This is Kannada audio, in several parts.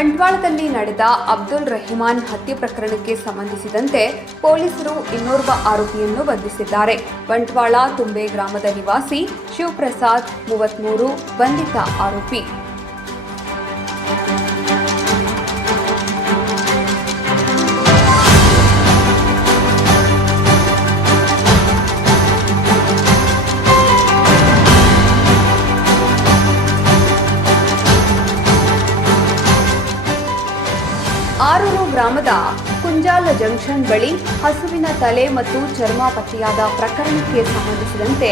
ಬಂಟ್ವಾಳದಲ್ಲಿ ನಡೆದ ಅಬ್ದುಲ್ ರೆಹಮಾನ್ ಹತ್ಯೆ ಪ್ರಕರಣಕ್ಕೆ ಸಂಬಂಧಿಸಿದಂತೆ ಪೊಲೀಸರು ಇನ್ನೋರ್ವ ಆರೋಪಿಯನ್ನು ಬಂಧಿಸಿದ್ದಾರೆ. ಬಂಟ್ವಾಳ ತುಂಬೆ ಗ್ರಾಮದ ನಿವಾಸಿ ಶಿವಪ್ರಸಾದ್, ಮೂವತ್ಮೂರು, ಬಂಧಿತ ಆರೋಪಿ. ಗ್ರಾಮದ ಕುಂಜಾಲ ಜಂಕ್ಷನ್ ಬಳಿ ಹಸುವಿನ ತಲೆ ಮತ್ತು ಚರ್ಮ ಪತ್ತೆಯಾದ ಪ್ರಕರಣಕ್ಕೆ ಸಂಬಂಧಿಸಿದಂತೆ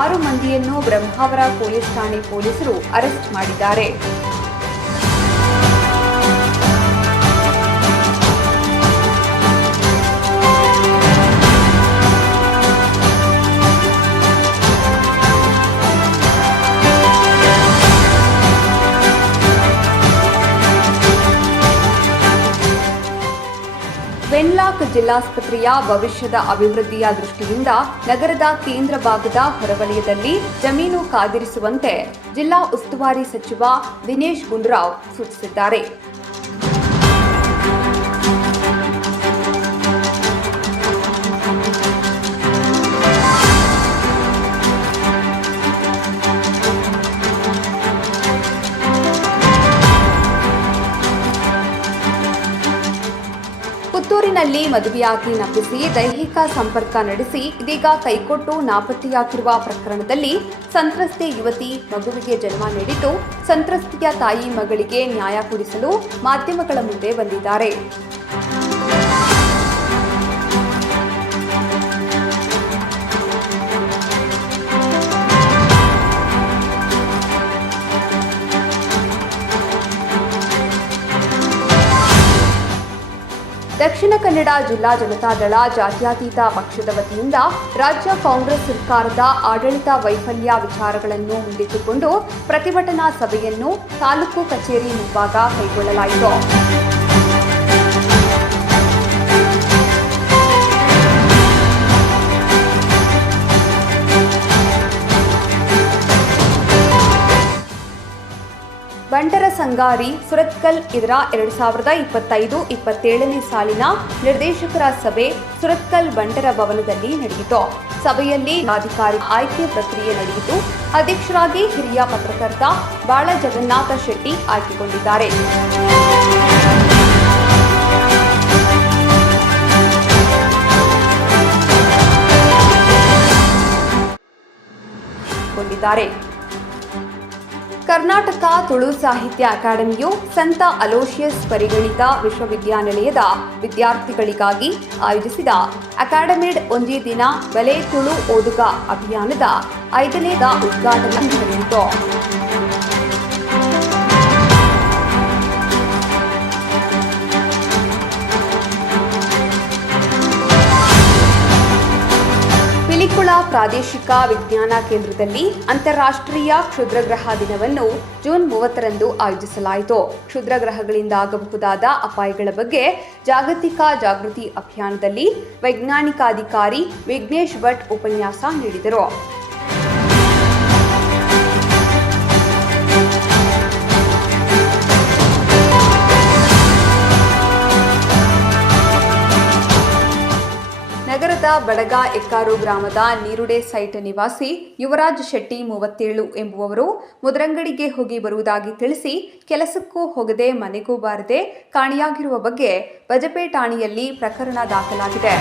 ಆರು ಮಂದಿಯನ್ನು ಬ್ರಹ್ಮಾವರ ಪೊಲೀಸ್ ಠಾಣೆ ಪೊಲೀಸರು ಅರೆಸ್ಟ್ ಮಾಡಿದ್ದಾರೆ. ವೆನ್ಲಾಕ್ ಜಿಲ್ಲಾಸ್ಪತ್ರೆಯ ಭವಿಷ್ಯದ ಅಭಿವೃದ್ಧಿಯ ದೃಷ್ಟಿಯಿಂದ ನಗರದ ಕೇಂದ್ರ ಭಾಗದ ಹೊರವಲಯದಲ್ಲಿ ಜಮೀನು ಕಾದಿರಿಸುವಂತೆ ಜಿಲ್ಲಾ ಉಸ್ತುವಾರಿ ಸಚಿವ ದಿನೇಶ್ ಗುಂಡೂರಾವ್ ಸೂಚಿಸಿದ್ದಾರೆ. ಪುತ್ತೂರಿನಲ್ಲಿ ಮದುವೆಯಾಗಿ ನಂಬಿಸಿ ದೈಹಿಕ ಸಂಪರ್ಕ ನಡೆಸಿ, ಇದೀಗ ಕೈಕೊಟ್ಟು ನಾಪತ್ತೆಯಾಗಿರುವ ಪ್ರಕರಣದಲ್ಲಿ ಸಂತ್ರಸ್ತೆ ಯುವತಿ ಮಗುವಿಗೆ ಜನ್ಮ ನೀಡಿದ್ದು, ಸಂತ್ರಸ್ತೆಯ ತಾಯಿ ಮಗಳಿಗೆ ನ್ಯಾಯ ಕೊಡಿಸಲು ಮಾಧ್ಯಮಗಳ ಮುಂದೆ ಬಂದಿದ್ದಾರೆ. ದಕ್ಷಿಣ ಕನ್ನಡ ಜಿಲ್ಲಾ ಜನತಾದಳ ಜಾತ್ಯತೀತ ಪಕ್ಷದ ವತಿಯಿಂದ ರಾಜ್ಯ ಕಾಂಗ್ರೆಸ್ ಸರ್ಕಾರದ ಆಡಳಿತ ವೈಫಲ್ಯ ವಿಚಾರಗಳನ್ನು ಮುಂದಿಟ್ಟುಕೊಂಡು ಪ್ರತಿಭಟನಾ ಸಭೆಯನ್ನು ತಾಲೂಕು ಕಚೇರಿ ಮುಂಭಾಗ ಕೈಗೊಳ್ಳಲಾಯಿತು. ಬಂಟರ ಸಂಗಾರಿ ಸುರತ್ಕಲ್ ಇದರ ಎರಡು ಸಾವಿರದ ಇಪ್ಪತ್ತೈದು ಇಪ್ಪತ್ತೇಳನೇ ಸಾಲಿನ ನಿರ್ದೇಶಕರ ಸಭೆ ಸುರತ್ಕಲ್ ಬಂಟರ ಭವನದಲ್ಲಿ ನಡೆಯಿತು. ಸಭೆಯಲ್ಲಿ ಅಧಿಕಾರಿ ಆಯ್ಕೆ ಪ್ರಕ್ರಿಯೆ ನಡೆಯಿತು. ಅಧ್ಯಕ್ಷರಾಗಿ ಹಿರಿಯ ಪತ್ರಕರ್ತ ಬಾಳ ಜಗನ್ನಾಥ ಶೆಟ್ಟಿ ಆಯ್ಕೆಗೊಂಡಿದ್ದಾರೆ. ಗೊಂಡಿದ್ದಾರೆ. ಕರ್ನಾಟಕ ತುಳು ಸಾಹಿತ್ಯ ಅಕಾಡೆಮಿಯು ಸಂತ ಅಲೋಷಿಯಸ್ ಪರಿಗಣಿತ ವಿಶ್ವವಿದ್ಯಾನಿಲಯದ ವಿದ್ಯಾರ್ಥಿಗಳಿಗಾಗಿ ಆಯೋಜಿಸಿದ ಅಕಾಡೆಮಿಡ್ ಒಂದೇ ದಿನ ಬಲೆ ತುಳು ಓದುಗ ಅಭಿಯಾನದ ಐದನೇದ ಉದ್ಘಾಟನೆ ನಡೆಯಿತು ಪ್ರಾದೇಶಿಕ ವಿಜ್ಞಾನ ಕೇಂದ್ರದಲ್ಲಿ ಅಂತಾರಾಷ್ಟ್ರೀಯ ಕ್ಷುದ್ರಗ್ರಹ ದಿನವನ್ನು ಜೂನ್ ಮೂವತ್ತರಂದು ಆಯೋಜಿಸಲಾಯಿತು. ಕ್ಷುದ್ರಗ್ರಹಗಳಿಂದ ಆಗಬಹುದಾದ ಅಪಾಯಗಳ ಬಗ್ಗೆ ಜಾಗತಿಕ ಜಾಗೃತಿ ಅಭಿಯಾನದಲ್ಲಿ ವೈಜ್ಞಾನಿಕಾಧಿಕಾರಿ ವಿಘ್ನೇಶ್ ಭಟ್ ಉಪನ್ಯಾಸ ನೀಡಿದರು. ಬಡಗ ಎಕ್ಕಾರು ಗ್ರಾಮದ ನೀರುಡೆ ಸೈಟ್ ನಿವಾಸಿ ಯುವರಾಜ್ ಶೆಟ್ಟಿ ಮೂವತ್ತೇಳು ಎಂಬುವವರು ಮುದ್ರಂಗಡಿಗೆ ಹೋಗಿ ಬರುವುದಾಗಿ ತಿಳಿಸಿ ಕೆಲಸಕ್ಕೂ ಹೋಗದೆ ಮನೆಗೂ ಬಾರದೆ ಕಾಣೆಯಾಗಿರುವ ಬಗ್ಗೆ ಬಜಪೆ ಠಾಣೆಯಲ್ಲಿ ಪ್ರಕರಣ ದಾಖಲಾಗಿದೆ.